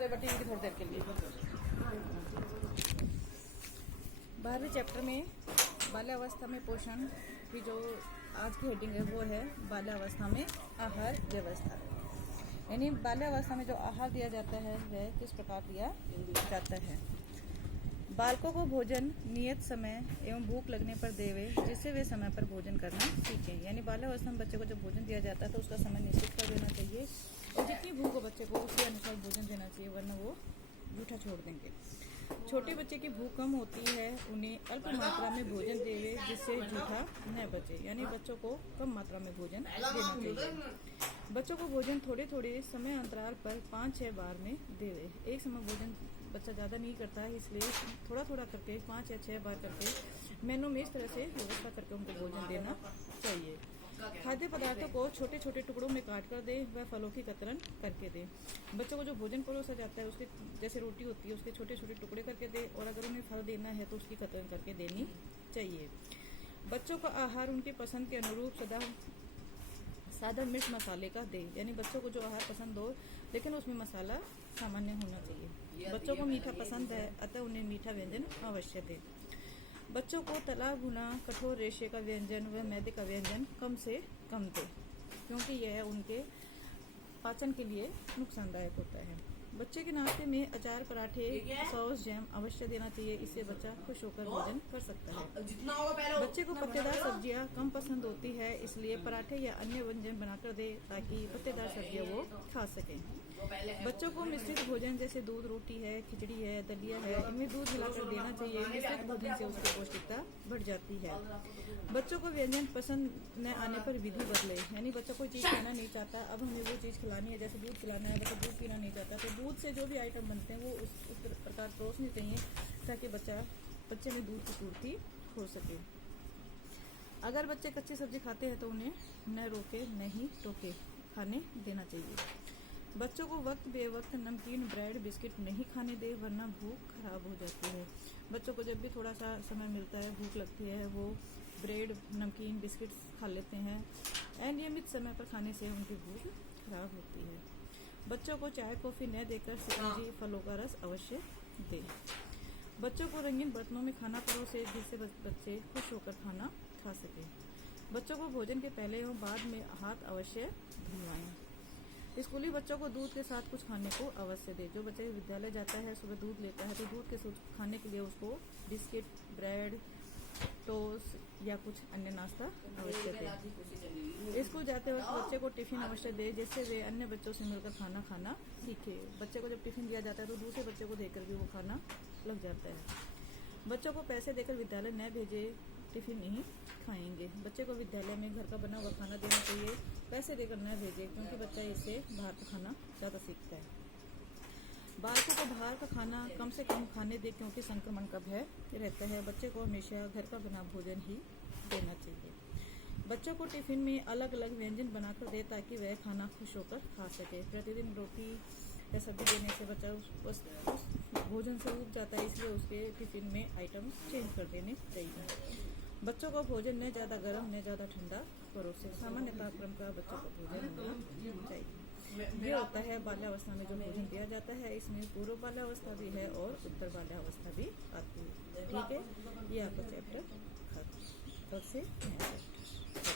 दे बेटी थोड़ी देर के लिए। 12वें चैप्टर में बाल्यावस्था में पोषण की जो आज की हेडिंग है वो है बाल्यावस्था में आहार व्यवस्था। यानी बाल्यावस्था में जो आहार दिया जाता है वह किस प्रकार दिया जाता है। बालकों को भोजन नियत समय एवं भूख लगने पर देवे, जिससे वे समय पर भोजन करना सीखें। यानी बाल्यावस्था में बच्चे को जब भोजन दिया जाता है तो उसका समय निश्चित कर देना चाहिए और जितनी भूख हो बच्चे को उसी अनुसार भोजन देना चाहिए, वरना वो जूठा छोड़ देंगे। छोटे बच्चे की भूख कम होती है, उन्हें अल्प मात्रा में भोजन देवे जिससे जूठा न बचे। यानी बच्चों को कम मात्रा में भोजन देना चाहिए। बच्चों को भोजन थोड़े थोड़े समय अंतराल पर 5-6 बार में देवे। एक समय भोजन बच्चा ज़्यादा नहीं करता है, इसलिए थोड़ा थोड़ा करके 5 या 6 बार करके मेनू में इस तरह से व्यवस्था करके उनको भोजन देना चाहिए। खाद्य पदार्थों को छोटे छोटे टुकड़ों में काट कर दे व फलों की कतरन करके दे। बच्चों को जो भोजन परोसा जाता है उसके जैसे रोटी होती है उसके छोटे छोटे टुकड़े करके दे और अगर उन्हें फल देना है तो उसकी कतरन करके देनी चाहिए। बच्चों का आहार उनके पसंद के अनुरूप सादा मिर्च मसाले का दे। यानी बच्चों को जो आहार पसंद हो लेकिन उसमें मसाला सामान्य होना चाहिए। बच्चों को मीठा पसंद है अतः उन्हें मीठा व्यंजन अवश्य दे। बच्चों को तला भुना कठोर रेशे का व्यंजन व मैदे का व्यंजन कम से कम दे, क्योंकि यह उनके पाचन के लिए नुकसानदायक होता है। बच्चे के नाश्ते में अचार, पराठे, सॉस, जैम अवश्य देना चाहिए। इससे बच्चा खुश होकर भोजन कर सकता है। बच्चे को पत्तेदार सब्जियां कम पसंद होती है, इसलिए पराठे या अन्य व्यंजन बनाकर दे ताकि पत्तेदार सब्जियां वो खा सकें। बच्चों को मिश्रित भोजन जैसे दूध, रोटी है, खिचड़ी है, दलिया है, इनमें दूध मिलाकर देना चाहिए। मिश्रित भोजन से उसकी पौष्टिकता बढ़ जाती है। बच्चों को व्यंजन पसंद न आने पर विधि बदले। यानी बच्चा कोई चीज़ खाना नहीं चाहता, अब हमें वो चीज़ खिलानी है, जैसे दूध पिलाना है, बच्चा दूध पीना नहीं चाहता तो दूध से जो भी आइटम बनते हैं वो उस प्रकार परोसने चाहिए ताकि बच्चे में दूध की पूर्ति हो सके। अगर बच्चे कच्ची सब्जी खाते हैं तो उन्हें न रोके न ही टोके खाने देना चाहिए। बच्चों को वक्त बेवक्त नमकीन, ब्रेड, बिस्किट नहीं खाने दे, वरना भूख खराब हो जाती है। बच्चों को जब भी थोड़ा सा समय मिलता है, भूख लगती है, वो ब्रेड, नमकीन, बिस्किट खा लेते हैं। अनियमित समय पर खाने से उनकी भूख खराब होती है। बच्चों को चाय, कॉफी न देकर शिकंजी, फलों का रस अवश्य दे। बच्चों को रंगीन बर्तनों में खाना परोसे जिससे बच्चे खुश होकर खाना खा सके। बच्चों को भोजन के पहले एवं बाद में हाथ अवश्य धुलवाएं। स्कूली बच्चों को दूध के साथ कुछ खाने को अवश्य दे। जो बच्चे विद्यालय जाता है, सुबह दूध लेता है तो दूध के साथ खाने के लिए उसको बिस्किट, ब्रेड, टोस्ट या कुछ अन्य नाश्ता अवश्य दे। स्कूल जाते वक्त बच्चे को टिफिन अवश्य दे जिससे वे अन्य बच्चों से मिलकर खाना सीखे। बच्चे को जब टिफिन दिया जाता है तो दूसरे बच्चे को देकर भी वो खाना लग जाता है। बच्चों को पैसे देकर विद्यालय न भेजे, टिफिन नहीं खाएंगे। बच्चे को विद्यालय में घर का बना हुआ खाना देना चाहिए, पैसे देकर न भेजे, क्योंकि बच्चा इससे बाहर का खाना ज़्यादा सीखता है। बालकों को बाहर का खाना कम से कम खाने दे, क्योंकि संक्रमण का भय रहता है। बच्चे को हमेशा घर का बना भोजन ही देना चाहिए। बच्चों को टिफिन में अलग अलग व्यंजन बनाकर दे ताकि वह खाना खुश होकर खा सके। प्रतिदिन रोटी या सब्जी देने से बच्चा उस भोजन से उब जाता है, इसलिए उसके टिफिन में आइटम चेंज कर देने चाहिए। बच्चों को भोजन न ज़्यादा गर्म न ज़्यादा ठंडा परोसे। सामान्य तापक्रम का बच्चों को भोजन होना चाहिए। ये होता है बाल्यावस्था में जो भोजन दिया जाता है। इसमें पूर्व बाल्यावस्था भी है और उत्तर बाल्यावस्था भी आती है। ठीक है, ये आपका चैप्टर खत्म। कल से नया चैप्टर।